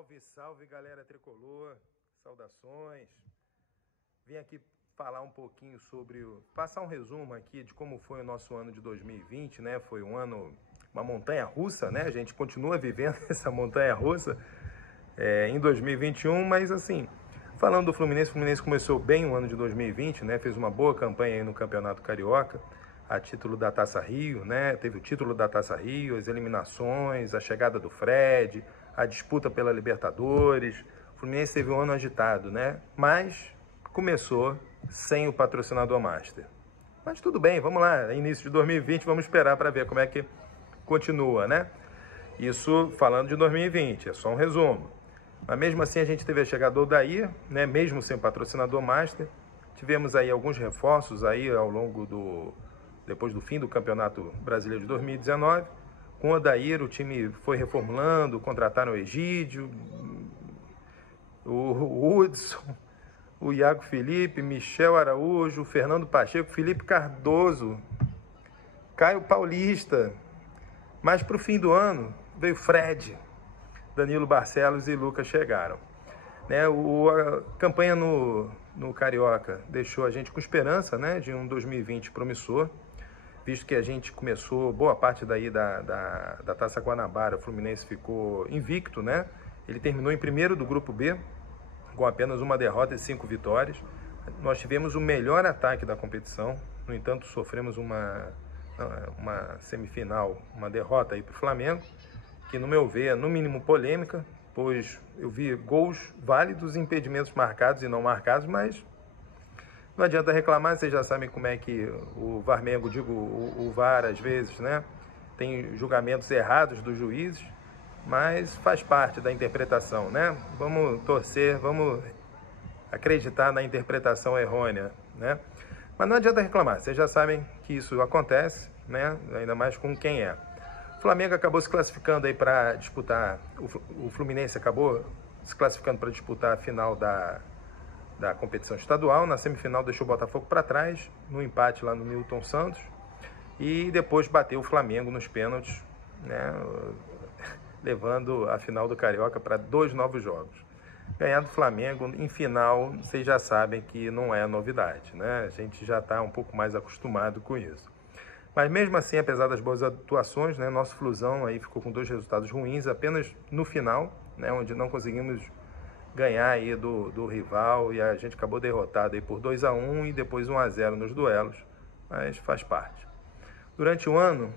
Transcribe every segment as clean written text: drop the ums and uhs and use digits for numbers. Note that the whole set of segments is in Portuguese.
Salve, salve, galera tricolor, saudações. Vim aqui falar um pouquinho passar um resumo aqui de como foi o nosso ano de 2020, né? Foi um ano, uma montanha-russa, né? A gente continua vivendo essa montanha-russa em 2021, mas assim, falando do Fluminense, o Fluminense começou bem o ano de 2020, né? Fez uma boa campanha aí no Campeonato Carioca, a título da Taça Rio, né? Teve o título da Taça Rio, as eliminações, a chegada do Fred, a disputa pela Libertadores. O Fluminense teve um ano agitado, né? Mas começou sem o patrocinador master. Mas tudo bem, vamos lá, início de 2020, vamos esperar para ver como é que continua, né? Isso falando de 2020, é só um resumo. Mas mesmo assim a gente teve a chegada do Odair, né? Mesmo sem patrocinador master. Tivemos aí alguns reforços aí ao longo depois do fim do Campeonato Brasileiro de 2019. Com o Odair, o time foi reformulando, contrataram o Egídio, o Hudson, o Iago Felipe, Michel Araújo, Fernando Pacheco, Felipe Cardoso, Caio Paulista. Mas para o fim do ano veio Fred, Danilo Barcelos e Lucas chegaram. Né, a campanha no Carioca deixou a gente com esperança, né, de um 2020 promissor, visto que a gente começou boa parte daí da Taça Guanabara. O Fluminense ficou invicto, né? Ele terminou em primeiro do Grupo B, com apenas uma derrota e 5 vitórias. Nós tivemos o melhor ataque da competição, no entanto sofremos uma semifinal, uma derrota aí para o Flamengo, que no meu ver é no mínimo polêmica, pois eu vi gols válidos, impedimentos marcados e não marcados, mas não adianta reclamar, vocês já sabem como é que o Varmengo, o VAR às vezes, né, tem julgamentos errados dos juízes, mas faz parte da interpretação, né? Vamos torcer, vamos acreditar na interpretação errônea, né? Mas não adianta reclamar, vocês já sabem que isso acontece, né? Ainda mais com quem é. O Flamengo acabou se classificando aí para disputar, o Fluminense acabou se classificando para disputar a final da competição estadual. Na semifinal deixou o Botafogo para trás, no empate lá no Newton Santos, e depois bateu o Flamengo nos pênaltis, né, levando a final do Carioca para 2 novos jogos. Ganhar do Flamengo em final, vocês já sabem que não é novidade, né? A gente já está um pouco mais acostumado com isso. Mas mesmo assim, apesar das boas atuações, né, nosso Flusão aí ficou com 2 resultados ruins apenas no final, né, onde não conseguimos ganhar aí do rival, e a gente acabou derrotado aí por 2-1 e depois 1-0 nos duelos, mas faz parte. Durante o ano,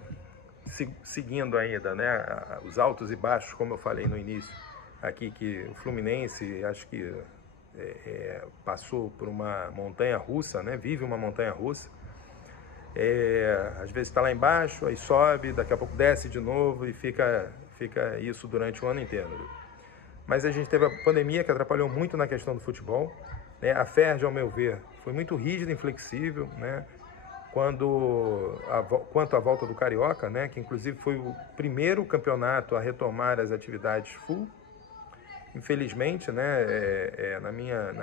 seguindo ainda, né, os altos e baixos, como eu falei no início aqui, que o Fluminense acho que passou por uma montanha-russa, né, vive uma montanha-russa. Às vezes está lá embaixo, aí sobe, daqui a pouco desce de novo e fica isso durante o ano inteiro. Mas a gente teve a pandemia que atrapalhou muito na questão do futebol, né? A FERJ, ao meu ver, foi muito rígida e inflexível, né? Quanto à volta do Carioca, né? Que inclusive foi o primeiro campeonato a retomar as atividades full. Infelizmente, né? Na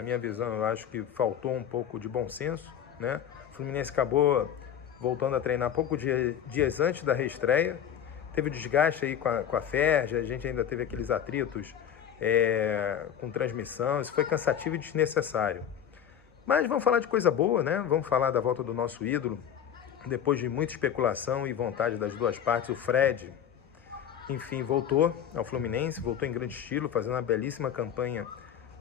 minha visão, eu acho que faltou um pouco de bom senso, né? O Fluminense acabou voltando a treinar poucos dias antes da reestreia. Teve desgaste aí com a FERJ, a gente ainda teve aqueles atritos com transmissão. Isso foi cansativo e desnecessário. Mas vamos falar de coisa boa, né? Vamos falar da volta do nosso ídolo. Depois de muita especulação e vontade das duas partes, o Fred, enfim, voltou ao Fluminense, voltou em grande estilo, fazendo uma belíssima campanha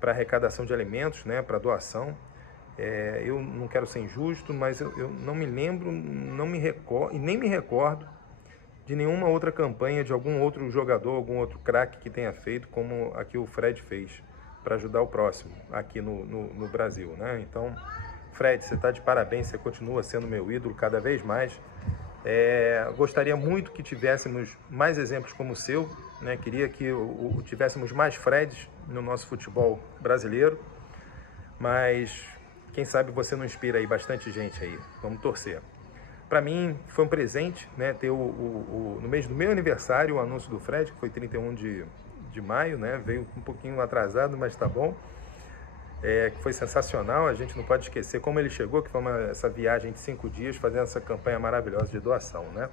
para arrecadação de alimentos, né? Para doação. Eu não quero ser injusto, mas eu não me lembro, não me recordo, e nem me recordo de nenhuma outra campanha de algum outro jogador, algum outro craque que tenha feito como a que o Fred fez para ajudar o próximo aqui no Brasil, né? Então, Fred, você está de parabéns, você continua sendo meu ídolo cada vez mais. Gostaria muito que tivéssemos mais exemplos como o seu, né? Queria que tivéssemos mais Freds no nosso futebol brasileiro, mas quem sabe você não inspira aí bastante gente aí. Vamos torcer. Para mim foi um presente, né, ter no mês do meu aniversário o anúncio do Fred, que foi 31 de maio, né, veio um pouquinho atrasado, mas tá bom, que foi sensacional. A gente não pode esquecer como ele chegou, que foi essa viagem de 5 dias fazendo essa campanha maravilhosa de doação, né.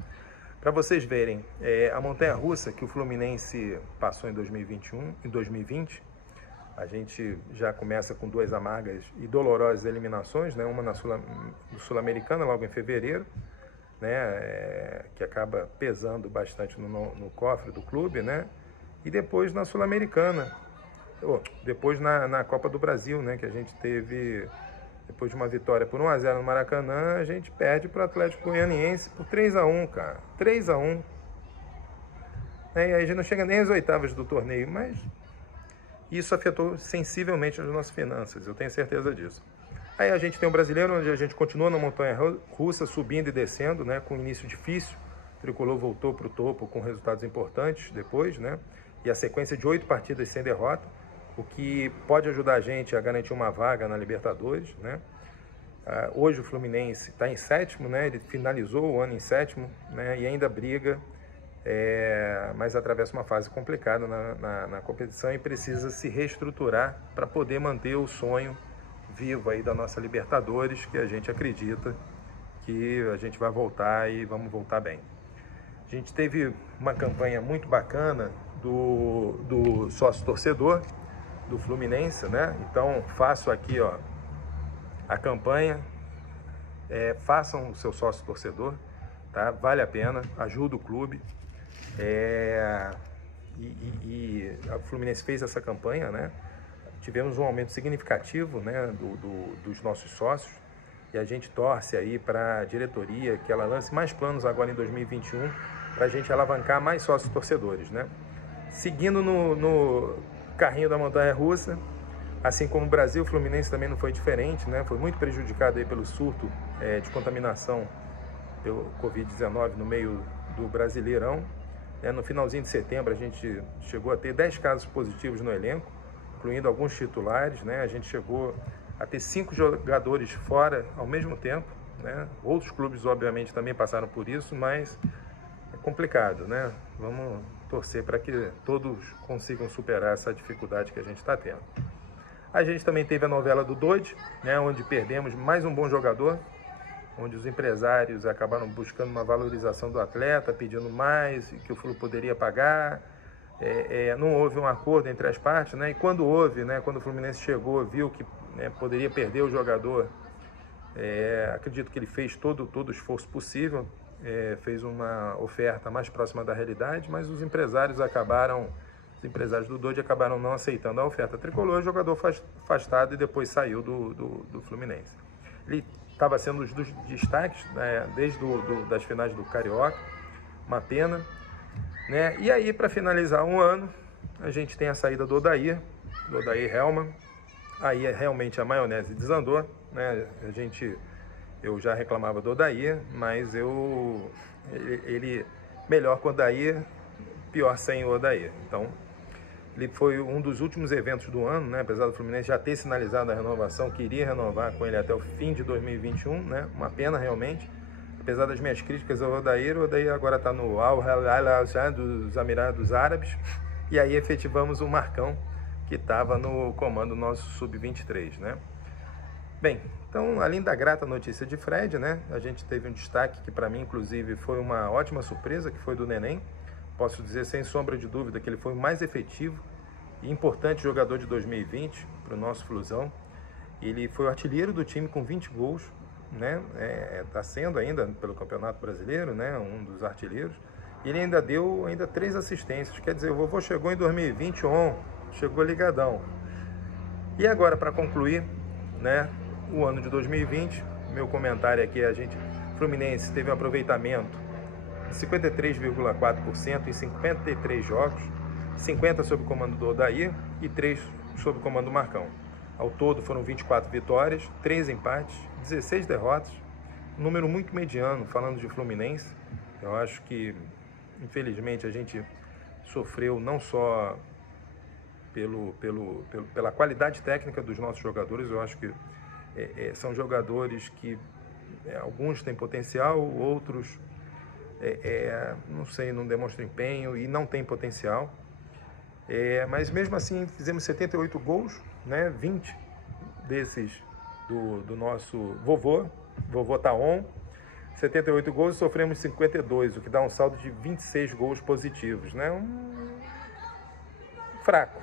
Para vocês verem, a montanha-russa que o Fluminense passou em 2021, em 2020, a gente já começa com 2 amargas e dolorosas eliminações, né? Uma na Sul-Americana, logo em fevereiro, né? Que acaba pesando bastante no cofre do clube, né? E depois na Sul-Americana, depois na Copa do Brasil, né? Que a gente teve, depois de uma vitória por 1-0 no Maracanã, a gente perde para o Atlético Goianiense por 3-1, cara. 3-1. E aí a gente não chega nem às oitavas do torneio, mas isso afetou sensivelmente as nossas finanças, eu tenho certeza disso. Aí a gente tem o Brasileiro, onde a gente continua na montanha-russa, subindo e descendo, né, com um início difícil. O Tricolor voltou para o topo com resultados importantes depois, né, e a sequência de 8 partidas sem derrota, o que pode ajudar a gente a garantir uma vaga na Libertadores, né. Hoje o Fluminense está em 7º, né, ele finalizou o ano em 7º, né, e ainda briga, mas atravessa uma fase complicada na competição e precisa se reestruturar para poder manter o sonho vivo aí da nossa Libertadores, que a gente acredita que a gente vai voltar e vamos voltar bem. A gente teve uma campanha muito bacana do sócio-torcedor do Fluminense, né? Então faço aqui, ó, a campanha, façam o seu sócio-torcedor, tá? Vale a pena, ajuda o clube. E a Fluminense fez essa campanha, né? Tivemos um aumento significativo, né, dos nossos sócios, e a gente torce aí para a diretoria que ela lance mais planos agora em 2021 para a gente alavancar mais sócios torcedores, né? Seguindo no carrinho da montanha-russa, assim como o Brasil, o Fluminense também não foi diferente, né? Foi muito prejudicado aí pelo surto de contaminação pelo Covid-19 no meio do Brasileirão. No finalzinho de setembro a gente chegou a ter 10 casos positivos no elenco, incluindo alguns titulares, né? A gente chegou a ter 5 jogadores fora ao mesmo tempo, né? Outros clubes obviamente também passaram por isso, mas é complicado, né? Vamos torcer para que todos consigam superar essa dificuldade que a gente está tendo. A gente também teve a novela do Dodge, né? Onde perdemos mais um bom jogador, onde os empresários acabaram buscando uma valorização do atleta, pedindo mais, que o Flu poderia pagar. Não houve um acordo entre as partes, né? E quando houve, né, quando o Fluminense chegou, viu que, né, poderia perder o jogador, acredito que ele fez todo o esforço possível, fez uma oferta mais próxima da realidade, mas os empresários do Dodge acabaram não aceitando a oferta tricolor, o jogador foi afastado e depois saiu do Fluminense. Ele estava sendo um dos destaques, né, desde das finais do Carioca, uma pena, né? E aí, para finalizar um ano, a gente tem a saída do Odair Hellmann. Aí realmente a maionese desandou, né? Eu já reclamava do Odair, mas ele melhor com o Odair, pior sem o Odair. Então, ele foi um dos últimos eventos do ano, né? Apesar do Fluminense já ter sinalizado a renovação, queria renovar com ele até o fim de 2021, né? Uma pena realmente. Apesar das minhas críticas ao Odair, o Odair agora está no Al-Hilal dos Emirados Árabes. E aí efetivamos o Marcão, que estava no comando nosso Sub-23, né? Bem, então, além da grata notícia de Fred, né? A gente teve um destaque que para mim, inclusive, foi uma ótima surpresa, que foi do Neném. Posso dizer sem sombra de dúvida que ele foi o mais efetivo e importante jogador de 2020 para o nosso Flusão. Ele foi o artilheiro do time com 20 gols, né? Está sendo ainda pelo Campeonato Brasileiro, né? Um dos artilheiros. E ele ainda deu 3 assistências. Quer dizer, o vovô chegou em 2020 chegou ligadão. E agora, para concluir, né, o ano de 2020, meu comentário aqui Fluminense teve um aproveitamento de 53,4% em 53 jogos, 50 sob o comando do Odair e 3 sob o comando do Marcão. Ao todo foram 24 vitórias, 3 empates, 16 derrotas, um número muito mediano falando de Fluminense. Eu acho que, infelizmente, a gente sofreu não só pela qualidade técnica dos nossos jogadores. Eu acho que são jogadores que alguns têm potencial, outros não sei, não demonstram empenho e não têm potencial. Mas mesmo assim fizemos 78 gols, né? 20 desses do nosso vovô Taon. 78 gols e sofremos 52, o que dá um saldo de 26 gols positivos, né? Fraco,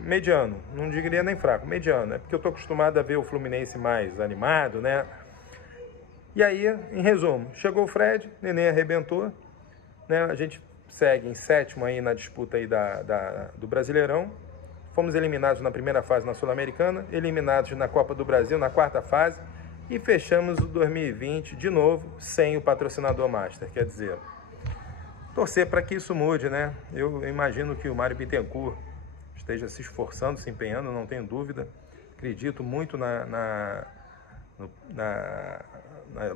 mediano, não diria nem fraco, mediano, é porque eu estou acostumado a ver o Fluminense mais animado, né? E aí, em resumo, chegou o Fred, Nenê arrebentou, né? A gente segue em sétimo aí na disputa aí do Brasileirão, fomos eliminados na primeira fase na Sul-Americana, eliminados na Copa do Brasil na quarta fase e fechamos o 2020 de novo sem o patrocinador Master, quer dizer, torcer para que isso mude, né? Eu imagino que o Mário Bittencourt esteja se esforçando, se empenhando, não tenho dúvida. Acredito muito na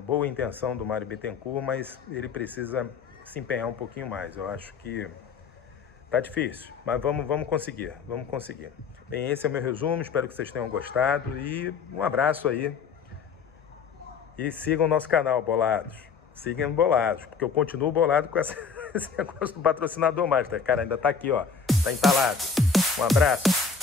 boa intenção do Mário Bittencourt, mas ele precisa se empenhar um pouquinho mais. Eu acho que tá difícil, mas vamos conseguir. Bem, esse é o meu resumo, espero que vocês tenham gostado e um abraço aí. E sigam o nosso canal, Bolados. Sigam Bolados, porque eu continuo bolado com esse negócio do patrocinador Master. Cara, ainda tá aqui, ó. Tá entalado. Um abraço.